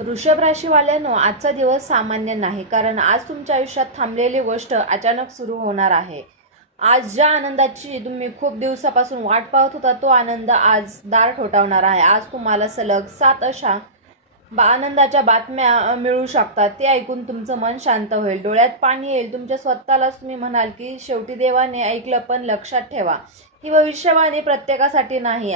वृषभ राशीवाल्यांनो, आजचा दिवस सामान्य नाही, कारण आज तुमच्या आयुष्यात थांबलेली गोष्ट अचानक सुरू होणार आहे. आज ज्या आनंदाची तुम्ही खूप दिवसापासून वाट पाहत होता, तो आनंद आज दार ठोठावणार आहे. आज तुम्हाला सलग 7 अशा आनंदाच्या बातम्या मिळू शकतात. ते ऐकून तुमचं मन शांत होईल, डोळ्यात पाणी येईल. तुमच्या स्वतःलाच तुम्ही म्हणाल की शेवटी देवाने ऐकलं. पण लक्षात ठेवा, ही भविष्यवाणी प्रत्येकासाठी नाही.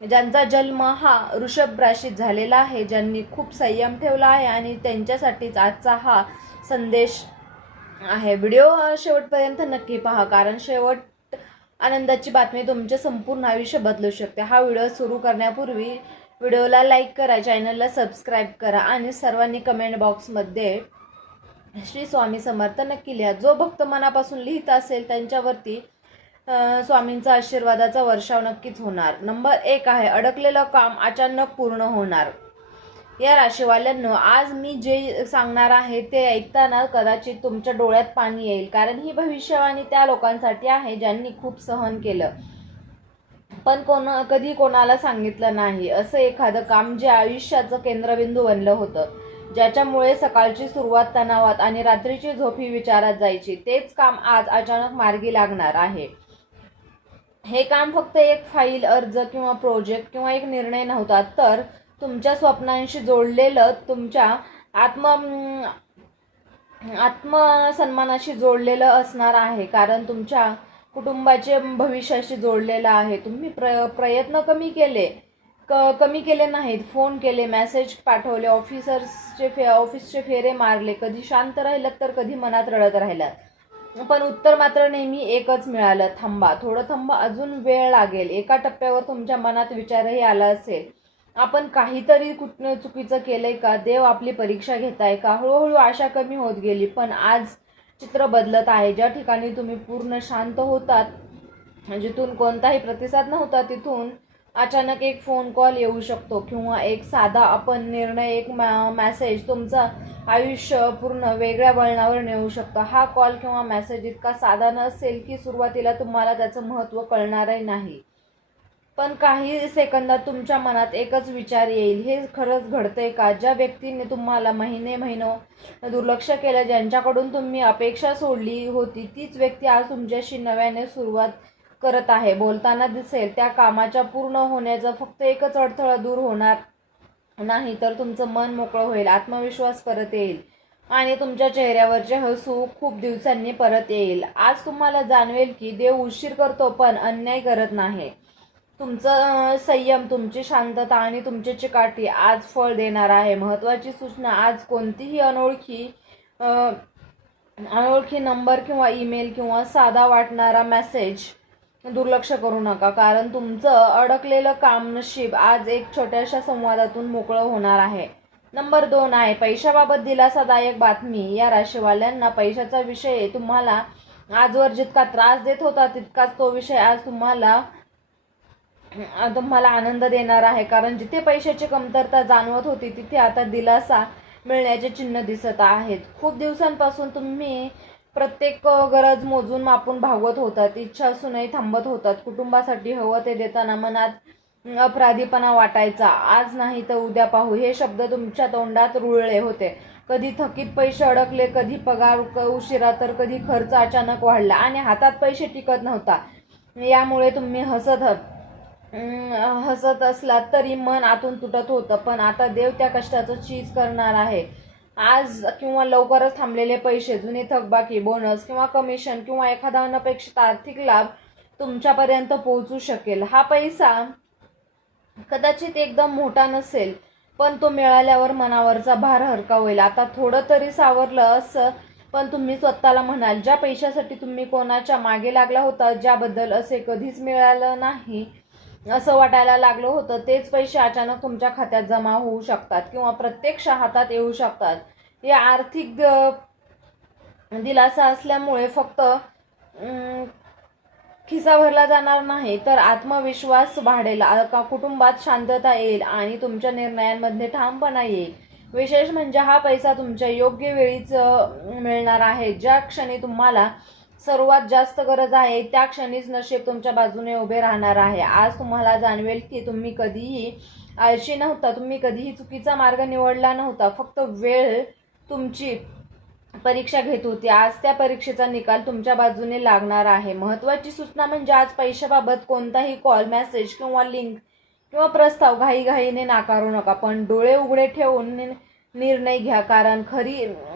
ज्यांचा जन्म हा वृषभ राशीत झालेला आहे, ज्यांनी खूप संयम ठेवला आहे, आणि त्यांच्यासाठीच आजचा हा संदेश आहे. व्हिडिओ शेवटपर्यंत नक्की पहा, कारण शेवट आनंदाची बातमी तुमचे संपूर्ण आयुष्य बदलू शकते. हा व्हिडिओ सुरू करण्यापूर्वी व्हिडिओला लाईक करा, चॅनलला सबस्क्राईब करा, आणि सर्वांनी कमेंट बॉक्समध्ये श्री स्वामी समर्थ नक्की लिहा. जो भक्त मनापासून लिहित असेल त्यांच्यावरती स्वामींचा आशीर्वादाचा वर्षाव नक्कीच होणार. नंबर 1 आहे, अडकलेलं काम अचानक पूर्ण होणार. या राशीवाल्यांनो, आज मी जे सांगणार आहे ते ऐकताना कदाचित तुमच्या डोळ्यात पाणी येईल, कारण ही भविष्यवाणी त्या लोकांसाठी आहे ज्यांनी खूप सहन केलं, पण कधी कोणाला सांगितलं नाही. असं एखादं काम जे आयुष्याचं केंद्रबिंदू बनलं होतं, ज्याच्यामुळे सकाळची सुरुवात तणावात आणि रात्रीची झोप ही विचारात जायची, तेच काम आज अचानक मार्गी लागणार आहे. हे काम फक्त एक फाईल, अर्ज किंवा प्रोजेक्ट किंवा एक निर्णय नव्हता, तर तुमच्या स्वप्नांशी जोडलेलं, तुमच्या आत्मसन्मानाशी जोडलेलं असणार आहे, कारण तुमच्या कुटुंबाचे भविष्याशी जोडलेलं आहे. तुम्ही प्रयत्न कमी केले नाहीत, फोन केले, मेसेज पाठवले, ऑफिसचे फेरे मारले, कधी शांत राहिलात तर कधी मनात रडत राहिलात, पण उत्तर मात्र नेहमी एकच मिळालं, थांबा, थोडं थांबा, अजून वेळ लागेल. एका टप्प्यावर तुमच्या मनात विचारही आला असेल, आपण काहीतरी चुकीचं केलंय का? देव आपली परीक्षा घेताय का? हळूहळू आशा कमी होत गेली, पण आज चित्र बदलत आहे. ज्या ठिकाणी तुम्ही पूर्ण शांत होतात, जिथून कोणताही प्रतिसाद नव्हता, तिथून अचानक एक फोन कॉल येऊ शकतो, किंवा एक साधा आपण निर्णय, एक मेसेज तुमचं आयुष्य पूर्ण वेगळ्या वळणावर नेऊ शकतो. हा कॉल किंवा मेसेज इतका साधा नसेल की सुरुवातीला तुम्हाला त्याचं महत्त्व कळणारही नाही, पण काही सेकंदात तुमच्या मनात एकच विचार येईल, हे खरंच घडतंय का? ज्या व्यक्तीने तुम्हाला महिनो दुर्लक्ष केलं, ज्यांच्याकडून तुम्ही अपेक्षा सोडली होती, तीच व्यक्ती आज तुमच्याशी नव्याने सुरुवात करत आहे. बोलताना दिसेल, त्या कामाच्या पूर्ण होण्याचा फक्त एकच अडथळा दूर होणार नाही, तर तुमचं मन मोकळं होईल, आत्मविश्वास परत येईल, आणि तुमच्या चेहऱ्यावरचे हसू खूप दिवसांनी परत येईल. आज तुम्हाला जाणवेल की देव उशीर करतो, पण अन्याय करत नाही. तुमचं संयम, तुमची शांतता आणि तुमची चिकाटी आज फळ देणार आहे. महत्त्वाची सूचना, आज कोणतीही अनोळखी नंबर किंवा ईमेल किंवा साधा वाटणारा मेसेज दुर्लक्ष करू नका, कारण तुमचं अडकलेलं काम नशीब आज एक छोट्याशा संवादातून मोकळं होणार आहे. नंबर 2 आहे, पैशाबाबत दिलासादायक बातमी. या राशीवाल्यांना पैशाचा विषय तुम्हाला आजवर जितका त्रास देत होता, तितकाच तो विषय आज तुम्हाला आनंद देणार आहे, कारण जिथे पैशाची कमतरता जाणवत होती, तिथे आता दिलासा मिळण्याचे चिन्ह दिसत आहेत. खूप दिवसांपासून तुम्ही प्रत्येक गरज मोजून मापून भागवत होतात, इच्छा असूनही थांबत होतात. कुटुंबासाठी हवं ते देताना मनात अपराधीपणा वाटायचा. आज नाही तर उद्या पाहू, हे शब्द तुमच्या तोंडात रुळले होते. कधी थकीत पैसे अडकले, कधी पगार उशिरा, तर कधी खर्च अचानक वाढला आणि हातात पैसे टिकत नव्हता. यामुळे तुम्ही हसत असलात तरी मन आतून तुटत होतं, पण आता देव त्या कष्टाचं चीज करणार आहे. आज किंवा लवकरच थांबलेले पैसे, जुनी थकबाकी, बोनस किंवा कमिशन किंवा एखादा अनपेक्षित आर्थिक लाभ तुमच्यापर्यंत पोहोचू शकेल. हा पैसा कदाचित एकदम मोठा नसेल, पण तो मिळाल्यावर मनावरचा भार हलका होईल. आता थोडं तरी सावरलं असं, पण तुम्ही स्वतःला म्हणाल, ज्या पैशासाठी तुम्ही कोणाच्या मागे लागला होता, ज्याबद्दल असे कधीच मिळालं नाही असं वाटायला लागलं होतं, तेच पैसे अचानक तुमच्या खात्यात जमा होऊ शकतात किंवा प्रत्यक्ष हातात येऊ शकतात. या आर्थिक दिलासा असल्यामुळे फक्त खिसा भरला जाणार नाही, तर आत्मविश्वास वाढेल, कुटुंबात शांतता येईल आणि तुमच्या निर्णयांमध्ये ठामपणा येईल. विशेष म्हणजे हा पैसा तुमच्या योग्य वेळीच मिळणार आहे. ज्या क्षणी तुम्हाला सर्वात जास्त गरज आहे, त्या क्षणीच नशीब तुमच्या बाजूने उभे राहणार आहे. आज तुम्हाला जाणवेल की तुम्ही कधीही आळशी नव्हता, तुम्ही कधीही चुकीचा मार्ग निवडला नव्हता. फक्त वेळ तुमची परीक्षा घेत होती. आज त्या परीक्षेचा निकाल तुमच्या बाजूने लागणार आहे. महत्त्वाची सूचना म्हणजे आज पैशाबाबत कोणताही कॉल, मेसेज किंवा लिंक किंवा प्रस्ताव घाईघाईने नाकारू नका, पण डोळे उघडे ठेवून निर्णय घ्या. कारण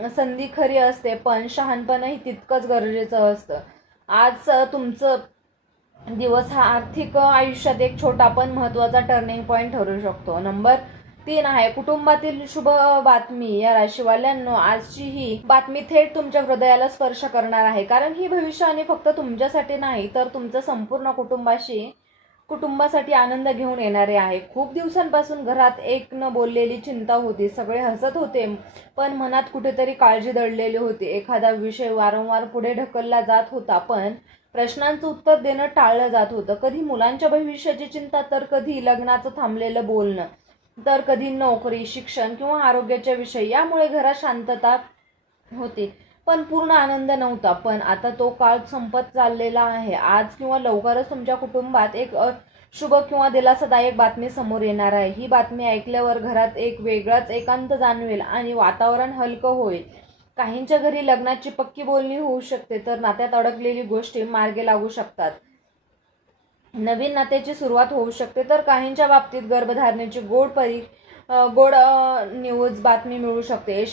संधी खरी असते, पण शहाणपणही तितकंच गरजेचं असतं. आज तुमचं दिवस हा आर्थिक आयुष्यात एक छोटा पण महत्त्वाचा टर्निंग पॉईंट ठरू शकतो. नंबर 3 आहे कुटुंबातील शुभ बातमी. या राशीवाल्यांनो, आजची ही बातमी थेट तुमच्या हृदयाला स्पर्श करणार आहे, कारण ही भविष्यवाणी फक्त तुमच्यासाठी नाही तर तुमचं संपूर्ण कुटुंबासाठी आनंद घेऊन येणारे आहे. खूप दिवसांपासून घरात एक न बोललेली चिंता होती. सगळे हसत होते, पण मनात कुठेतरी काळजी दडलेली होती. एखादा विषय वारंवार पुढे ढकलला जात होता, पण प्रश्नांचं उत्तर देणं टाळलं जात होतं. कधी मुलांच्या भविष्याची चिंता, तर कधी लग्नाचं थांबलेलं बोलणं, तर कधी नोकरी, शिक्षण किंवा आरोग्याच्या विषयी. यामुळे घरात शांतता होती, पण पूर्ण आनंद नव्हता. पण आता तो काळ संपत चाललेला आहे. आज किंवा लवकरच तुमच्या कुटुंबात एक शुभ किंवा दिलासादायक बातमी समोर येणार आहे. ही बातमी ऐकल्यावर घरात एक वेगळाच एकांत जाणवेल आणि वातावरण हलकं होईल. काहींच्या घरी लग्नाची पक्की बोलणी होऊ शकते, तर नात्यात अडकलेली गोष्टी मार्गी लागू शकतात. नवीन नात्याची सुरुवात होऊ शकते, तर काहींच्या बाबतीत गर्भधारणेची गोड न्यूज बातमी मिळू शकते.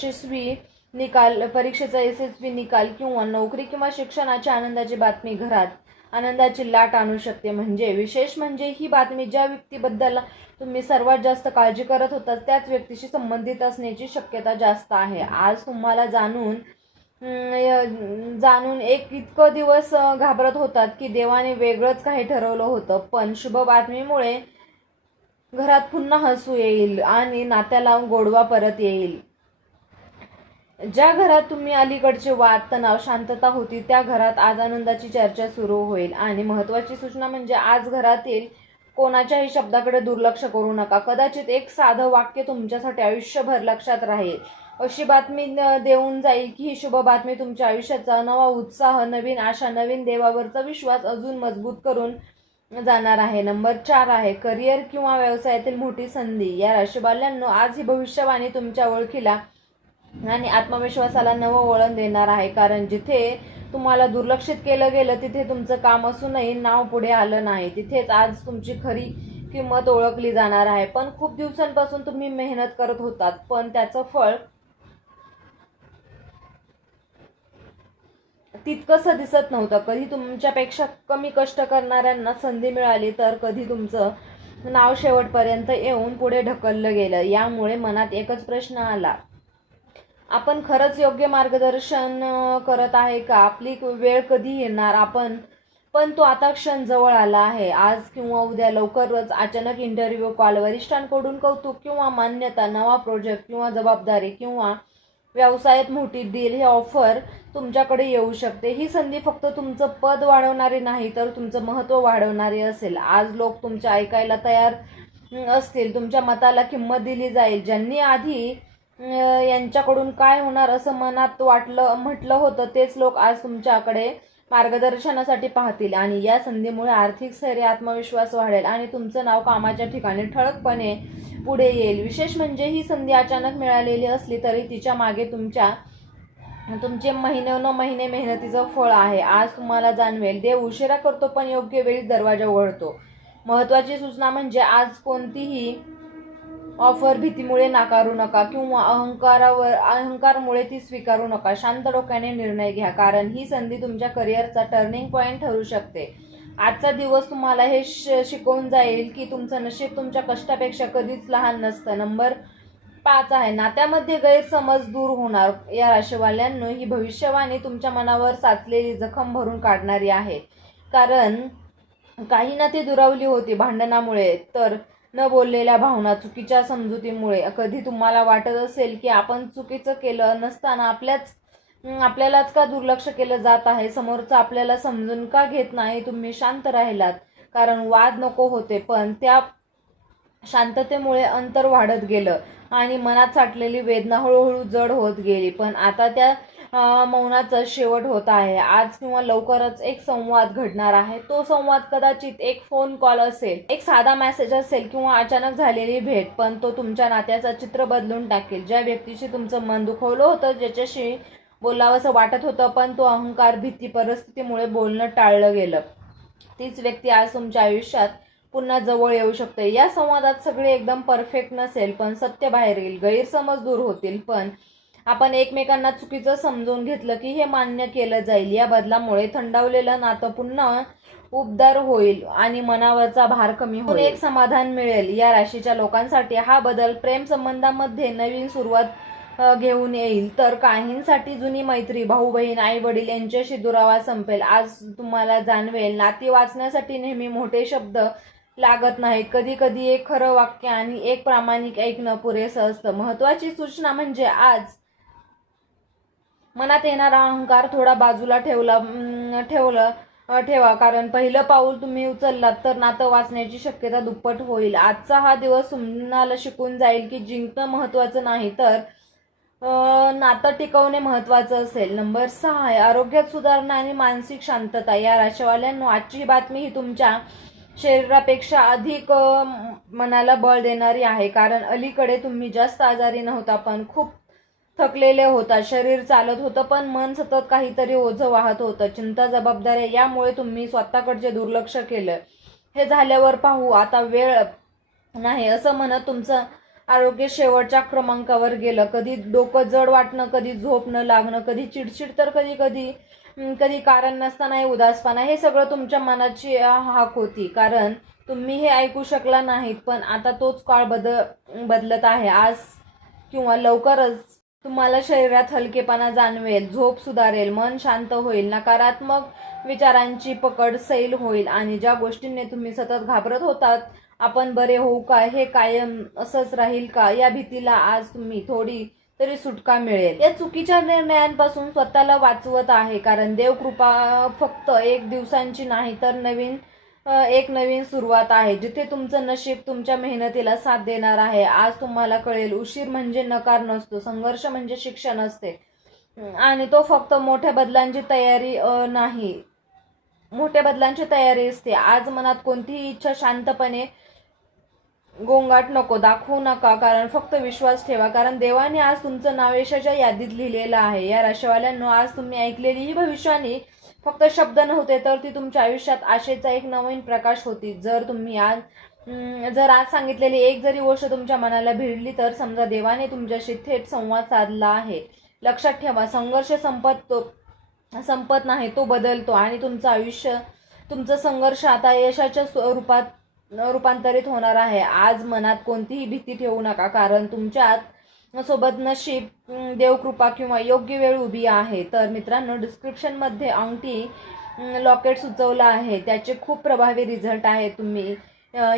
परीक्षेचा यशस्वी निकाल किंवा नोकरी किंवा शिक्षणाच्या आनंदाची बातमी घरात आनंदाची लाट आणू शकते. विशेष म्हणजे ही बातमी ज्या व्यक्तीबद्दल तुम्ही सर्वात जास्त काळजी करत होता त्याच व्यक्तीशी संबंधित असण्याची शक्यता जास्त आहे. आज तुम्हाला जाणून एक इतकं दिवस घाबरत होतात की देवाने वेगळंच काही ठरवलं होतं, पण शुभ बातमीमुळे घरात पुन्हा हसू येईल आणि नात्याला गोडवा परत येईल. ज्या घरात तुम्ही अलीकडचे वाद, तणाव, शांतता होती, त्या घरात आज आनंदाची चर्चा सुरू होईल. आणि महत्त्वाची सूचना म्हणजे आज घरातील कोणाच्याही शब्दाकडे दुर्लक्ष करू नका. कदाचित एक साधं वाक्य तुमच्यासाठी आयुष्यभर लक्षात राहील अशी बातमी देऊन जाईल की ही शुभ बातमी तुमच्या आयुष्याचा नवा उत्साह, नवीन आशा, नवीन देवावरचा विश्वास अजून मजबूत करून जाणार आहे. नंबर 4 आहे करिअर किंवा व्यवसायातील मोठी संधी. या राशीवाल्यांनो, आज ही भविष्यवाणी तुमच्या ओळखीला आणि आत्मविश्वासाला नवं वळण देणार आहे. कारण जिथे तुम्हाला दुर्लक्षित केलं गेलं तिथे तुमचं काम असूनही नाव पुढे आलं नाही, तिथेच आज तुमची खरी किंमत ओळखली जाणार आहे. पण खूप दिवसांपासून तुम्ही मेहनत करत होतात, पण त्याचं फळ तितकंसं दिसत नव्हतं. कधी तुमच्यापेक्षा कमी कष्ट करणाऱ्यांना संधी मिळाली, तर कधी तुमचं नाव शेवटपर्यंत येऊन पुढे ढकललं गेलं. यामुळे मनात एकच प्रश्न आला, आपण खरंच योग्य मार्गदर्शन करत आहे का? आपली वेळ कधी येणार? पण तो आता क्षण जवळ आला आहे. आज किंवा उद्या लवकरच अचानक इंटरव्ह्यू कॉल, वरिष्ठांकडून कौतुक किंवा मान्यता, नवा प्रोजेक्ट किंवा जबाबदारी किंवा व्यवसायात मोठी डील, हे ऑफर तुमच्याकडे येऊ शकते. ही संधी फक्त तुमचं पद वाढवणारी नाही, तर तुमचं महत्त्व वाढवणारी असेल. आज लोक तुमच्या ऐकायला तयार असतील, तुमच्या मताला किंमत दिली जाईल. ज्यांनी आधी यांच्याकडून काय होणार असं मनात म्हटलं होतं, तेच लोक आज तुमच्याकडे मार्गदर्शनासाठी पाहतील. आणि या संधीमुळे आर्थिक स्थैर्य, आत्मविश्वास वाढेल आणि तुमचं नाव कामाच्या ठिकाणी ठळकपणे पुढे येईल. विशेष म्हणजे ही संधी अचानक मिळालेली असली तरी तिच्या मागे तुमचे महिने मेहनतीचं फळ आहे. आज तुम्हाला जाणवेल, देव उशिरा करतो पण योग्य वेळी दरवाजा उघडतो. महत्त्वाची सूचना म्हणजे आज कोणतीही ऑफर भीतीमुळे नाकारू नका किंवा अहंकारमुळे ती स्वीकारू नका. शांत डोक्याने निर्णय घ्या, कारण ही संधी तुमच्या करिअरचा टर्निंग पॉईंट ठरू शकते. आजचा दिवस तुम्हाला हे शिकवून जाईल की तुमचं नशीब तुमच्या कष्टापेक्षा कधीच लहान नसतं. नंबर 5 आहे नात्यामध्ये गैरसमज दूर होणार. या राशीवाल्यांनो, ही भविष्यवाणी तुमच्या मनावर साचलेली जखम भरून काढणारी आहे. कारण काही नाती दुरावली होती भांडणामुळे, तर न बोललेल्या भावना, चुकीच्या समजुतीमुळे. कधी तुम्हाला वाटत असेल की आपण चुकीचं केलं नसताना आपल्यालाच का दुर्लक्ष केलं जात आहे, समोरचं आपल्याला समजून का घेत नाही. तुम्ही शांत राहिलात कारण वाद नको होते, पण त्या शांततेमुळे अंतर वाढत गेलं आणि मनात साठलेली वेदना हळूहळू जड होत गेली. पण आता त्या मौनाचा शेवट होत आहे. आज किंवा लवकरच एक संवाद घडणार आहे. तो संवाद कदाचित एक फोन कॉल असेल, एक साधा मेसेज असेल किंवा अचानक झालेली भेट, पण तो तुमच्या नात्याचं चित्र बदलून टाकेल. ज्या व्यक्तीशी तुमचं मन दुखवलं होतं, ज्याच्याशी बोलावंसं वाटत होतं, पण तो अहंकार, भीती, परिस्थितीमुळे बोलणं टाळलं गेलं, तीच व्यक्ती आज तुमच्या आयुष्यात पुन्हा जवळ येऊ शकते. या संवादात सगळे एकदम परफेक्ट नसेल, पण सत्य बाहेर येईल, गैरसमज दूर होतील, पण आपण एकमेकांना चुकीचं समजून घेतलं की हे मान्य केलं जाईल. या बदलामुळे थंडावलेलं नातं पुन्हा उबदार होईल आणि मनावरचा भार कमी होईल, एक समाधान मिळेल. या राशीच्या लोकांसाठी हा बदल प्रेम संबंधामध्ये नवीन सुरुवात घेऊन येईल, तर काहींसाठी जुनी मैत्री, भाऊ बहीण, आई वडील यांच्याशी दुरावा संपेल. आज तुम्हाला जाणवेल, नाती वाचण्यासाठी नेहमी मोठे शब्द लागत नाहीत. कधी कधी एक खरं वाक्य आणि एक प्रामाणिक ऐकणं पुरेसं असतं. महत्वाची सूचना म्हणजे आज मनात येणारा अहंकार थोडा बाजूला ठेवा, कारण पहिलं पाऊल तुम्ही उचललात तर नातं वाचण्याची शक्यता दुप्पट होईल. आजचा हा दिवस तुम्हाला शिकून जाईल की जिंकणं महत्वाचं नाही, तर नातं टिकवणे महत्वाचं असेल. नंबर 6 आहे आरोग्यात सुधारणा आणि मानसिक शांतता. या राशीवाल्यांनो, आजची बातमी ही तुमच्या शरीरापेक्षा अधिक मनाला बळ देणारी आहे, कारण अलीकडे तुम्ही जास्त आजारी नव्हता, पण खूप थकलेले होता. शरीर चालत होतं, पण मन सतत काहीतरी ओझं वाहत होतं. चिंता, जबाबदाऱ्या यामुळे तुम्ही स्वतःकडचे दुर्लक्ष केलं. हे झाल्यावर पाहू, आता वेळ नाही असं म्हणत तुमचं आरोग्य शेवटच्या क्रमांकावर गेलं. कधी डोकं जड वाटणं, कधी झोप न लागणं, कधी चिडचिड, तर कधी कधी कारण नसतानाही उदासपणा. हे सगळं तुमच्या मनाची हाक होती, कारण तुम्ही हे ऐकू शकला नाहीत. पण आता तोच काळ बदलत आहे. आज किंवा लवकरच तुम्हाला शरीरात हलकेपणा जाणवेल, झोप सुधारेल, मन शांत होईल, नकारात्मक विचारांची पकड सैल होईल आणि ज्या गोष्टींनी तुम्ही सतत घाबरत होतात, आपण बरे होऊ का, हे कायम असंच राहील का, या भीतीला आज तुम्ही थोडी तरी सुटका मिळेल. या चुकीच्या निर्णयांपासून स्वतःला वाचवत आहे, कारण देवकृपा फक्त एक दिवसांची नाही, तर एक नवीन सुरुवात आहे, जिथे तुमचं नशीब तुमच्या मेहनतीला साथ देणार आहे. आज तुम्हाला कळेल, उशीर म्हणजे नकार नसतो, संघर्ष म्हणजे शिक्षण असते आणि तो फक्त मोठ्या बदलांची तयारी नाही, मोठ्या बदलांची तयारी असते. आज मनात कोणतीही इच्छा शांतपणे गोंगाट नको, दाखवू नका, कारण फक्त विश्वास ठेवा, कारण देवाने आज तुमचं नाव यशाच्या यादीत लिहिलेलं आहे. या राशीवाल्यांनो, आज तुम्ही ऐकलेली ही भविष्यवाणी फक्त शब्द नव्हते, तर ती तुमच्या आयुष्यात आशेचा एक नवीन प्रकाश होती. जर आज सांगितलेली एक जरी गोष्ट तुमच्या मनाला भिडली, तर समजा देवाने तुमच्याशी थेट संवाद साधला आहे. लक्षात ठेवा, संघर्ष संपत नाही, तो बदलतो आणि तुमचं संघर्ष आता यशाच्या रूपांतरित होणार आहे. आज मनात कोणतीही भीती ठेवू नका, कारण तुमच्यात सोबत नशीब, देवकृपा किंवा योग्य वेळ उभी आहे. तर मित्रांनो, डिस्क्रिप्शनमध्ये अंगठी लॉकेट सुचवलं आहे, त्याचे खूप प्रभावी रिझल्ट आहे. तुम्ही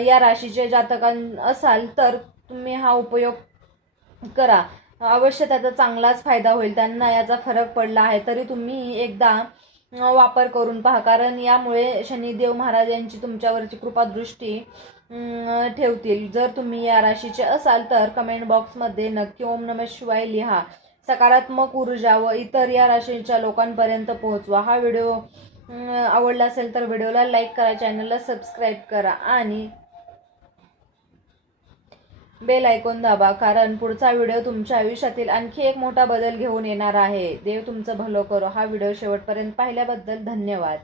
या राशीचे जातकां असाल तर तुम्ही हा उपयोग करा, अवश्य त्याचा चांगलाच फायदा होईल. त्यांना याचा फरक पडला आहे तरी तुम्ही एकदा वापर करून पहा, कारण यामुळे शनिदेव महाराज यांची तुमच्यावरची कृपादृष्टी ठेवतील. जर तुम्ही या राशीचे असाल तर कमेंट बॉक्समध्ये नक्की ओम नमः शिवाय लिहा. सकारात्मक ऊर्जा व इतर या राशीच्या लोकांपर्यंत पोहोचवा. हा व्हिडिओ आवडला असेल तर व्हिडिओला लाईक करा, चॅनलला सबस्क्राईब करा आणि बेल आयकॉन दाबा, कारण पुढचा व्हिडिओ तुमच्या आयुष्यातील आणखी एक मोठा बदल घेऊन येणार आहे. देव तुमचं भलं करो. हा व्हिडिओ शेवटपर्यंत पाहिल्याबद्दल धन्यवाद.